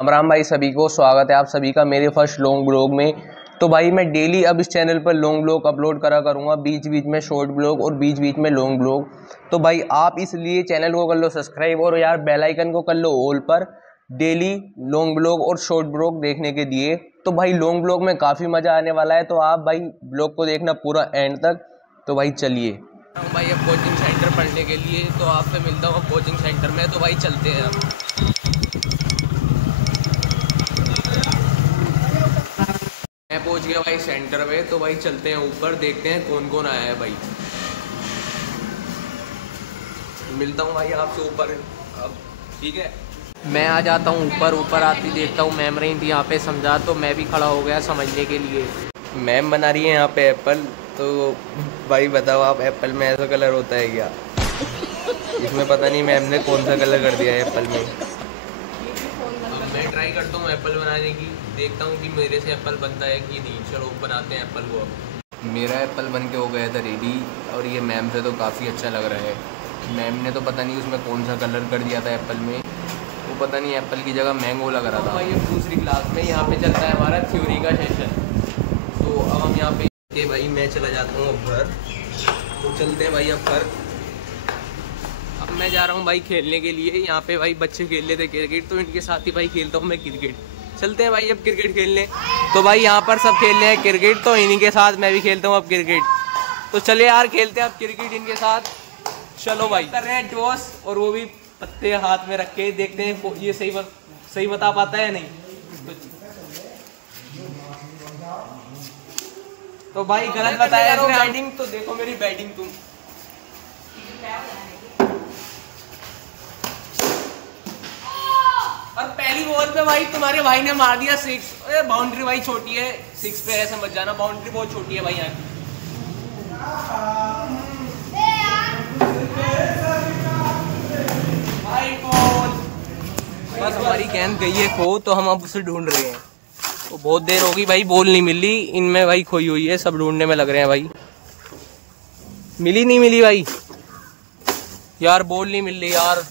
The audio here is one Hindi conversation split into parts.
राम राम भाई, सभी को स्वागत है आप सभी का मेरे फर्स्ट लॉन्ग ब्लॉग में। तो भाई मैं डेली अब इस चैनल पर लॉन्ग ब्लॉग अपलोड करा करूँगा, बीच बीच में शॉर्ट ब्लॉग और बीच बीच में लॉन्ग ब्लॉग। तो भाई आप इसलिए चैनल को कर लो सब्सक्राइब और यार बेल आइकन को कर लो ऑल पर, डेली लॉन्ग ब्लॉग और शॉर्ट ब्लॉग देखने के लिए। तो भाई लॉन्ग ब्लॉग में काफ़ी मज़ा आने वाला है, तो आप भाई ब्लॉग को देखना पूरा एंड तक। तो भाई चलिए भाई अब कोचिंग सेंटर पढ़ने के लिए, तो आपसे मिलता हूँ कोचिंग सेंटर में। तो भाई चलते हैं अब। मैं पहुँच गया भाई सेंटर में, तो भाई चलते हैं ऊपर, देखते हैं कौन कौन आया है भाई। मिलता हूँ भाई आपसे ऊपर अब, ठीक है। मैं आ जाता हूँ ऊपर। ऊपर आती देखता हूँ मैम रही थी यहाँ पे समझा, तो मैं भी खड़ा हो गया समझने के लिए। मैम बना रही है यहाँ पे एप्पल। तो भाई बताओ आप, एप्पल में ऐसा कलर होता है क्या? इसमें पता नहीं मैम ने कौन सा कलर कर दिया है एप्पल में। अब मैं ट्राई करता हूँ एप्पल बनाने की, देखता हूँ कि मेरे से एप्पल बनता है कि नहीं। चलो बनाते हैं एप्पल को। अब मेरा एप्पल बन के हो गया था रेडी, और ये मैम से तो काफ़ी अच्छा लग रहा है। मैम ने तो पता नहीं उसमें कौन सा कलर कर दिया था एप्पल में, वो पता नहीं एप्पल की जगह मैंगो लग रहा था। भाई अब दूसरी क्लास में यहाँ पे चलता है हमारा थ्योरी का सेशन। तो अब हम यहाँ पे भाई मैं चला जाता हूँ अब घर। तो चलते हैं भाई अब घर। अब मैं जा रहा हूँ भाई खेलने के लिए। यहाँ पे भाई बच्चे खेल लेते क्रिकेट, तो इनके साथ ही भाई खेलता हूँ मैं क्रिकेट। चलते हैं भाई अब क्रिकेट खेलने। तो भाई यहाँ पर सब खेल रहे हैं क्रिकेट, तो इन्हीं के साथ मैं भी खेलता हूँ अब क्रिकेट। तो चले यार खेलते हैं अब क्रिकेट इनके साथ। चलो भाई कर रहे हैं टॉस, और वो भी पत्ते हाथ में रख के, देखते हैं ये सही बता पाता है नहीं। तो भाई गलत बताया बैटिंग, तो देखो मेरी बैटिंग तुम। और पहली बॉल पे भाई तुम्हारे भाई ने मार दिया 6। बाउंड्री भाई छोटी है, 6 पे ऐसे मत जाना, बाउंड्री बहुत छोटी है भाई यहाँ की। बस हमारी गेंद गई है खो, तो हम अब उसे ढूंढ रहे हैं। तो बहुत देर होगी भाई, बॉल नहीं मिल रही। इनमें भाई खोई हुई है, सब ढूंढने में लग रहे हैं भाई। मिली नहीं मिली भाई यार, बॉल नहीं मिल रही यार,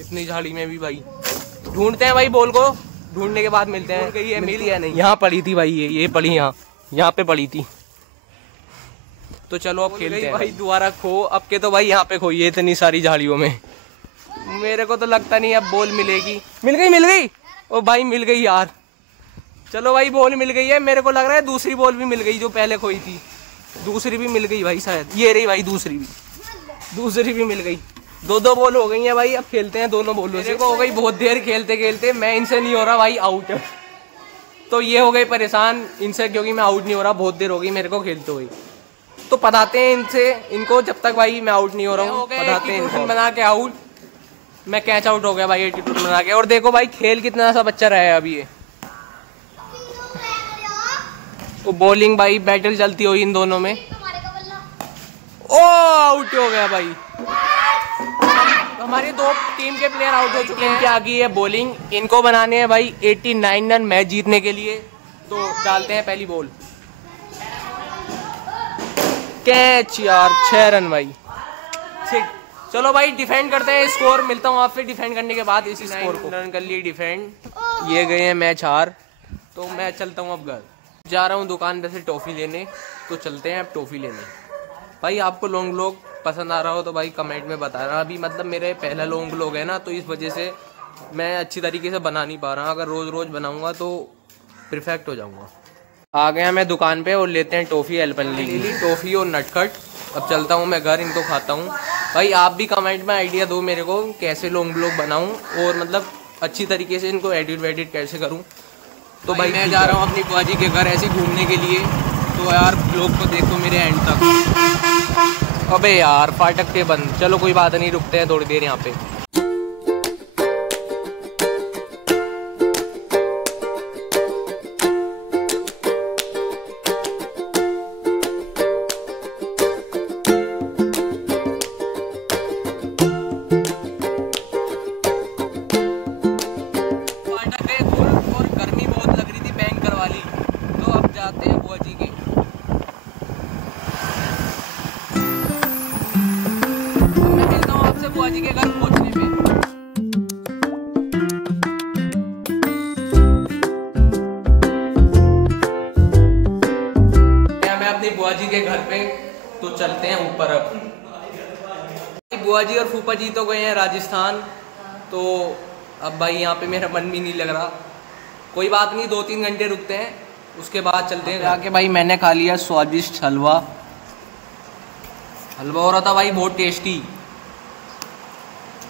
इतनी झाड़ी में भी भाई। ढूंढते हैं भाई बॉल को, ढूंढने के बाद मिलते हैं। कहीं है मिली है नहीं। यहाँ पड़ी थी भाई, ये पड़ी यहाँ पे पड़ी थी। तो चलो अब खेलते हैं भाई दोबारा खो। अब के तो भाई यहाँ पे खोई है इतनी सारी झाड़ियों में। मेरे को तो लगता नहीं अब बॉल मिलेगी। मिल गई ओ भाई मिल गई यार। चलो भाई बॉल मिल गई है। मेरे को लग रहा है दूसरी बॉल भी मिल गई जो पहले खोई थी, दूसरी भी मिल गई भाई शायद। ये रही भाई दूसरी भी मिल गई। 2-2 बॉल हो गई है भाई। अब खेलते हैं दोनों बॉलों से। हो गई बहुत देर खेलते खेलते, मैं इनसे नहीं हो रहा भाई आउट। तो ये हो गए परेशान इनसे, क्योंकि मैं आउट नहीं हो रहा। बहुत देर हो गई मेरे को खेलते हुए। तो पढ़ाते हैं इनको जब तक भाई मैं आउट नहीं हो रहा हूँ। पढ़ाते हैं बना के आउट। मैं कैच आउट हो गया भाई एटीट्यूड बना के। और देखो भाई खेल कितना सा बच्चा रहा है अभी ये। तो बॉलिंग भाई बैटल चलती हुई इन दोनों में। ओ आउट हो गया भाई। हमारे 2 टीम के प्लेयर आउट हो चुके हैं। इनके आगे है बॉलिंग, इनको बनाने हैं भाई 89 रन मैच जीतने के लिए। तो डालते हैं पहली बॉल, कैच यार, 6 रन भाई। चलो भाई डिफेंड करते हैं स्कोर। मिलता हूँ आपसे डिफेंड करने के बाद इसी स्कोर को। रन कर लिए डिफेंड। ये गए हैं मैच हार। तो मैं चलता हूँ अब घर। जा रहा हूँ दुकान पे से टॉफ़ी लेने। तो चलते हैं अब टॉफ़ी लेने। भाई आपको लॉन्ग ब्लॉग पसंद आ रहा हो तो भाई कमेंट में बताना। अभी मतलब मेरे पहला लॉन्ग ब्लॉग है ना, तो इस वजह से मैं अच्छी तरीके से बना नहीं पा रहा। अगर रोज़ बनाऊँगा तो परफेक्ट हो जाऊँगा। आ गया मैं दुकान पे और लेते हैं टॉफ़ी एल्पेनलीबे टॉफ़ी और नटखट। अब चलता हूँ मैं घर, इनको खाता हूँ। भाई आप भी कमेंट में आइडिया दो मेरे को कैसे लॉन्ग ब्लॉग बनाऊँ, और मतलब अच्छी तरीके से इनको एडिट कैसे करूँ। तो भाई मैं जा रहा हूँ अपनी बुआ जी के घर ऐसे घूमने के लिए। तो यार ब्लॉग को देखो मेरे एंड तक। अबे यार फाटक थे बंद। चलो कोई बात नहीं, रुकते हैं थोड़ी देर यहाँ पे। बुआ जी के घर पहुंचने पे। थे घर पे, तो चलते हैं ऊपर। अब बुआ जी और फूफा जी तो गए हैं राजस्थान, तो अब भाई यहाँ पे मेरा मन भी नहीं लग रहा। कोई बात नहीं, 2-3 घंटे रुकते हैं, उसके बाद चलते हैं। जाके भाई मैंने खा लिया स्वादिष्ट हलवा। हलवा हो रहा था भाई बहुत टेस्टी,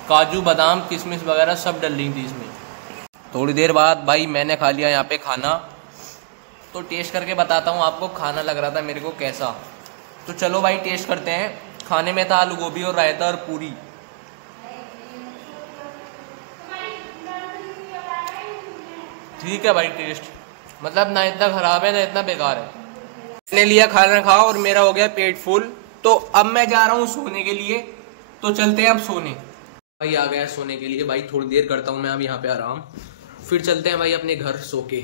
काजू बादाम किशमिश वगैरह सब डल रही थी इसमें। थोड़ी देर बाद भाई मैंने खा लिया यहाँ पे खाना, तो टेस्ट करके बताता हूँ आपको खाना लग रहा था मेरे को कैसा। तो चलो भाई टेस्ट करते हैं। खाने में था आलू गोभी और रायता और पूरी। ठीक है भाई टेस्ट, मतलब ना इतना खराब है ना इतना बेकार है। मैंने लिया खाना खा और मेरा हो गया पेट फुल। तो अब मैं जा रहा हूँ सोने के लिए, तो चलते हैं अब सोने। भाई आ गया सोने के लिए, भाई थोड़ी देर करता हूँ मैं अब यहाँ पे आराम, फिर चलते हैं भाई अपने घर सो के।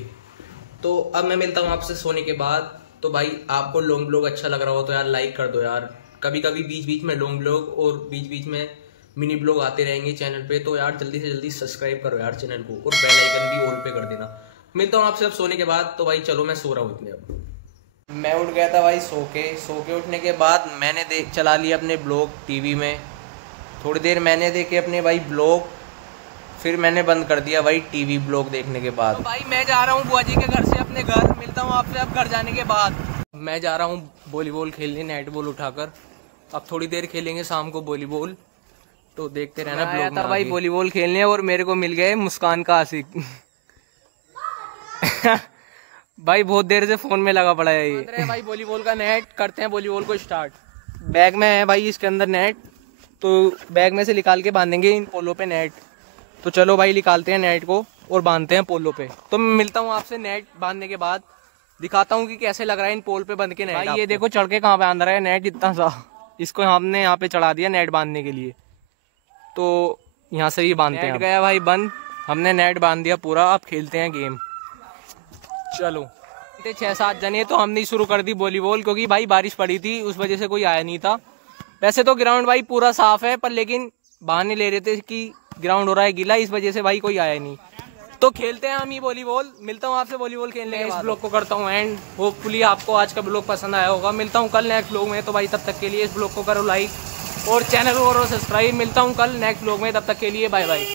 तो अब मैं मिलता हूँ आपसे सोने के बाद। तो भाई आपको लॉन्ग ब्लॉग अच्छा लग रहा हो तो यार लाइक कर दो यार। कभी कभी बीच बीच में लॉन्ग ब्लॉग और बीच बीच में मिनी ब्लॉग आते रहेंगे चैनल पे, तो यार जल्दी से जल्दी सब्सक्राइब करो यार चैनल को, और बेल आइकन भी ऑल पे कर देना। मिलता हूँ आपसे अब सोने के बाद। तो भाई चलो मैं सो रहा हूँ इतने। अब मैं उठ गया था भाई सो के उठने के बाद मैंने चला लिया अपने ब्लॉग टीवी में। थोड़ी देर मैंने देखे अपने भाई ब्लॉग, फिर मैंने बंद कर दिया भाई टीवी ब्लॉग देखने के बाद। तो भाई मैं जा रहा हूँ बुआ जी के घर से अपने घर। मिलता हूँ आपसे अब घर जाने के बाद। मैं जा रहा हूँ वॉलीबॉल खेलने, नेट बॉल उठाकर। अब थोड़ी देर खेलेंगे शाम को वॉलीबॉल, तो देखते रहना ब्लॉग में। भाई वॉलीबॉल खेलने और मेरे को मिल गए मुस्कान का आशिक। भाई बहुत देर से फोन में लगा पड़ा है ये। भाई वॉलीबॉल का नेट करते हैं, वॉलीबॉल को स्टार्ट। बैग में है भाई इसके अंदर नेट, तो बैग में से निकाल के बांधेंगे इन पोलो पे नेट। तो चलो भाई निकालते हैं नेट को और बांधते हैं पोलो पे। तो मैं मिलता हूँ आपसे नेट बांधने के बाद, दिखाता हूँ कि कैसे लग रहा है इन पोल पे बंध के नेट। भाई ये देखो चढ़ के कहाँ पे बांध रहा है नेट इतना सा। इसको हमने यहाँ पे चढ़ा दिया नेट बांधने के लिए, तो यहाँ से ही बांधते हैं। गया भाई बंद, हमने नेट बांध दिया पूरा। अब खेलते हैं गेम। चलो 6-7 जने, तो हमने शुरू कर दी वॉलीबॉल, क्योंकि भाई बारिश पड़ी थी उस वजह से कोई आया नहीं था। वैसे तो ग्राउंड भाई पूरा साफ है, पर लेकिन बहाने ले रहे थे कि ग्राउंड हो रहा है गीला, इस वजह से भाई कोई आया नहीं। तो खेलते हैं हम ही वॉलीबॉल। मिलता हूँ आपसे वॉलीबॉल खेलने के बाद। इस ब्लॉग को करता हूँ एंड। होपफुली आपको आज का ब्लॉग पसंद आया होगा। मिलता हूँ कल नेक्स्ट ब्लॉग में। तो भाई तब तक के लिए इस ब्लॉग को करो लाइक और चैनल को करो सब्सक्राइब। मिलता हूँ कल नेक्स्ट ब्लॉग में, तब तक के लिए बाय बाय।